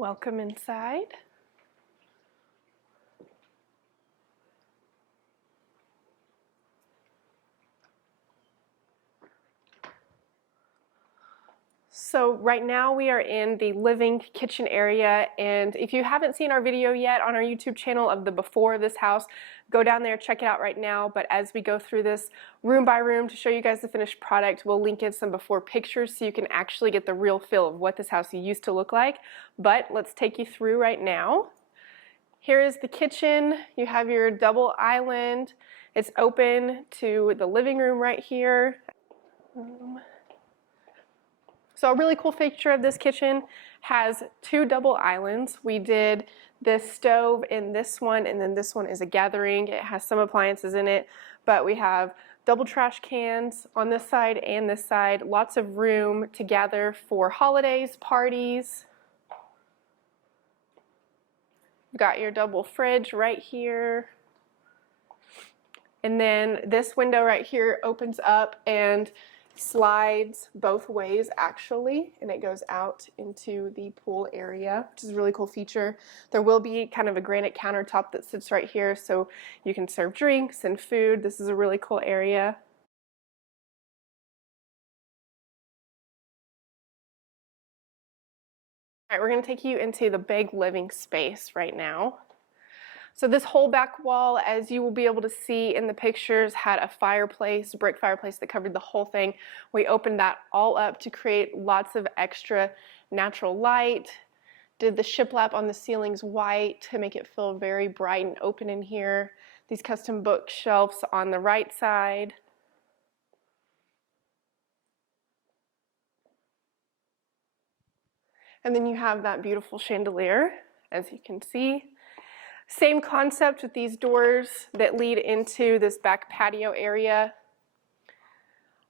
Welcome inside. So right now we are in the living kitchen area, and if you haven't seen our video yet on our YouTube channel of the before of this house, go down there, check it out right now. But as we go through this room by room to show you guys the finished product, we'll link in some before pictures so you can actually get the real feel of what this house used to look like. But let's take you through right now. Here is the kitchen. You have your double island. It's open to the living room right here. So a really cool feature of this kitchen has two double islands. We did this stove in this one, and then this one is a gathering. It has some appliances in it, but we have double trash cans on this side and this side. Lots of room to gather for holidays, parties. You've got your double fridge right here. And then this window right here opens up and slides both ways actually, and it goes out into the pool area, which is a really cool feature. There will be kind of a granite countertop that sits right here so you can serve drinks and food. This is a really cool area. All right, we're going to take you into the big living space right now. So this whole back wall, as you will be able to see in the pictures, had a fireplace, a brick fireplace that covered the whole thing. We opened that all up to create lots of extra natural light. Did the shiplap on the ceilings white to make it feel very bright and open in here. These custom bookshelves on the right side. And then you have that beautiful chandelier, as you can see. Same concept with these doors that lead into this back patio area.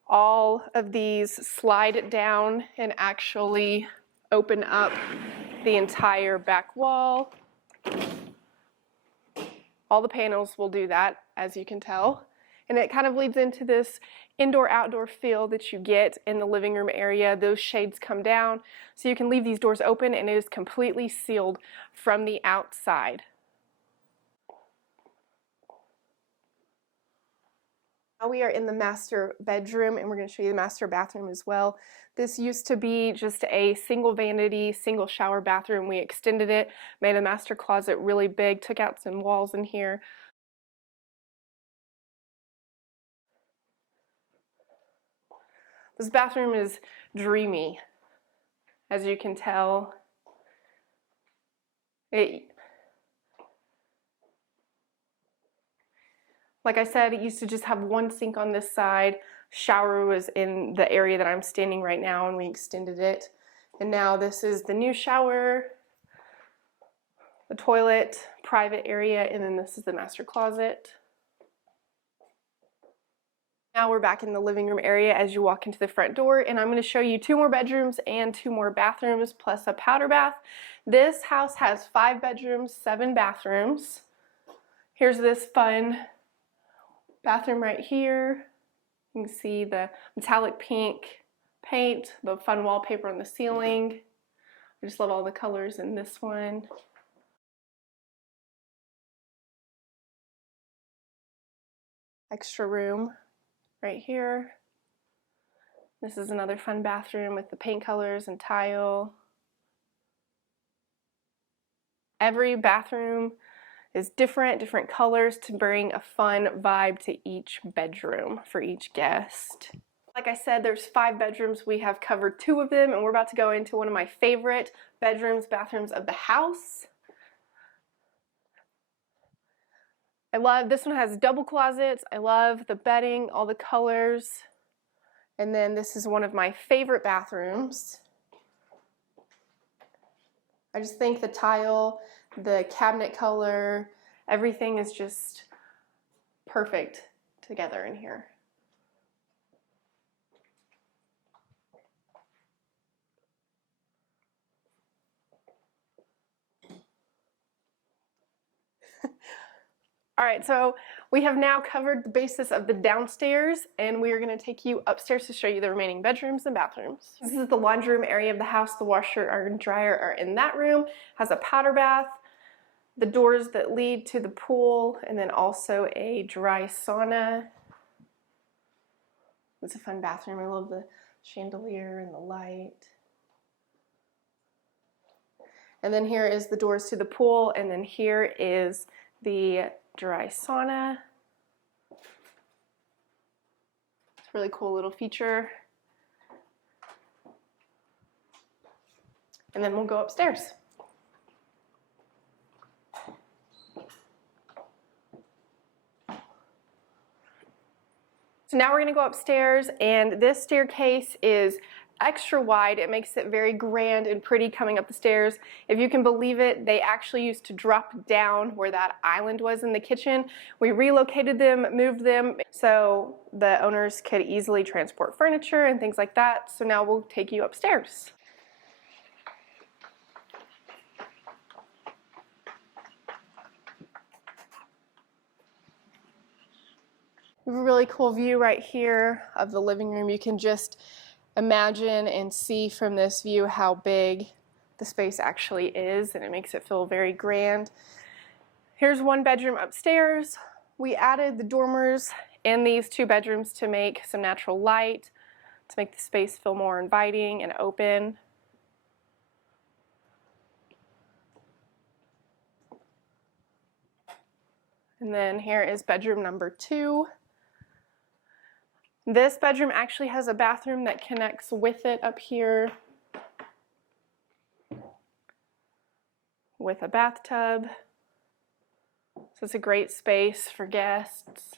All of these slide down and actually open up the entire back wall. All the panels will do that, as you can tell. And it kind of leads into this indoor-outdoor feel that you get in the living room area. Those shades come down, so you can leave these doors open and it is completely sealed from the outside. Now we are in the master bedroom, and we're going to show you the master bathroom as well. This used to be just a single vanity, single shower bathroom. We extended it, made a master closet really big, took out some walls in here. This bathroom is dreamy, as you can tell. Like I said, it used to just have one sink on this side. Shower was in the area that I'm standing right now, and we extended it. And now this is the new shower, the toilet, private area, and then this is the master closet. Now we're back in the living room area as you walk into the front door, and I'm going to show you 2 more bedrooms and 2 more bathrooms plus a powder bath. This house has 5 bedrooms, 7 bathrooms. Here's this fun bathroom right here. You can see the metallic pink paint, the fun wallpaper on the ceiling. I just love all the colors in this one. Extra room right here. This is another fun bathroom with the paint colors and tile. Every bathroom is different colors to bring a fun vibe to each bedroom for each guest. Like I said, there's 5 bedrooms. We have covered 2 of them, and we're about to go into one of my favorite bedrooms, bathrooms of the house. I love, this one has double closets. I love the bedding, all the colors. And then this is one of my favorite bathrooms. I just think the tile, the cabinet color, everything is just perfect together in here. All right, so we have now covered the basis of the downstairs, and we are going to take you upstairs to show you the remaining bedrooms and bathrooms. This is the laundry room area of the house. The washer and dryer are in that room. Has a powder bath, the doors that lead to the pool, and then also a dry sauna. It's a fun bathroom. I love the chandelier and the light. And then here is the doors to the pool, and then here is the dry sauna. It's a really cool little feature. And then we'll go upstairs. So now we're going to go upstairs, and this staircase is extra wide. It makes it very grand and pretty coming up the stairs. If you can believe it, they actually used to drop down where that island was in the kitchen. We relocated them, moved them, so the owners could easily transport furniture and things like that. So now we'll take you upstairs. We have a really cool view right here of the living room. You can just imagine and see from this view how big the space actually is, and it makes it feel very grand. Here's one bedroom upstairs. We added the dormers in these two bedrooms to make some natural light, to make the space feel more inviting and open. And then here is bedroom number 2. This bedroom actually has a bathroom that connects with it up here with a bathtub. So it's a great space for guests.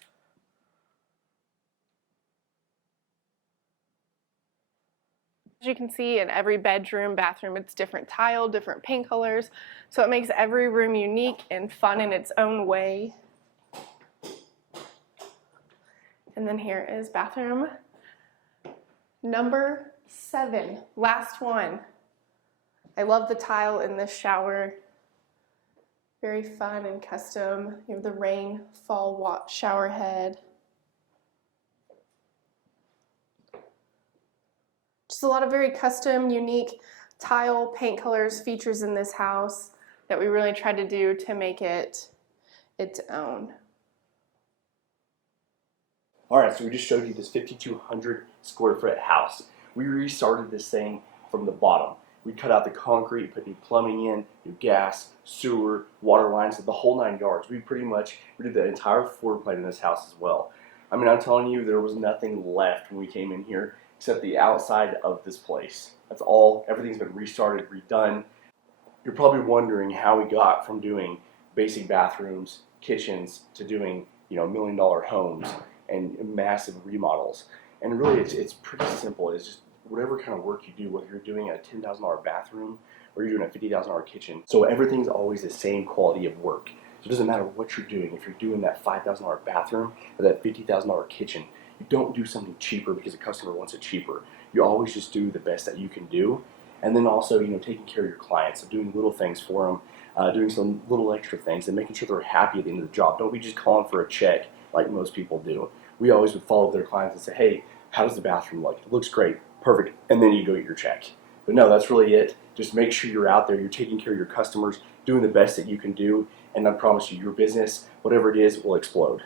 As you can see, in every bedroom, bathroom, it's different tile, different paint colors. So it makes every room unique and fun in its own way. And then here is bathroom number 7, last one. I love the tile in this shower. Very fun and custom. You have the rainfall shower head. Just a lot of very custom, unique tile, paint colors, features in this house that we really tried to do to make it its own. Alright, so we just showed you this 5,200 square foot house. We restarted this thing from the bottom. We cut out the concrete, put new plumbing in, new gas, sewer, water lines, the whole 9 yards. We did the entire floor plan in this house as well. I mean, I'm telling you, there was nothing left when we came in here except the outside of this place. That's all. Everything's been restarted, redone. You're probably wondering how we got from doing basic bathrooms, kitchens, to doing, $1 million homes and massive remodels. And really, it's pretty simple. It's just whatever kind of work you do, whether you're doing a $10,000 bathroom or you're doing a $50,000 kitchen. So everything's always the same quality of work. So it doesn't matter what you're doing. If you're doing that $5,000 bathroom or that $50,000 kitchen, you don't do something cheaper because a customer wants it cheaper. You always just do the best that you can do. And then also, taking care of your clients, so doing little things for them, doing some little extra things and making sure they're happy at the end of the job. Don't be just calling for a check like most people do. We always would follow up their clients and say, hey, how does the bathroom look? It looks great, perfect, and then you go get your check. But no, that's really it. Just make sure you're out there, you're taking care of your customers, doing the best that you can do, and I promise you, your business, whatever it is, will explode.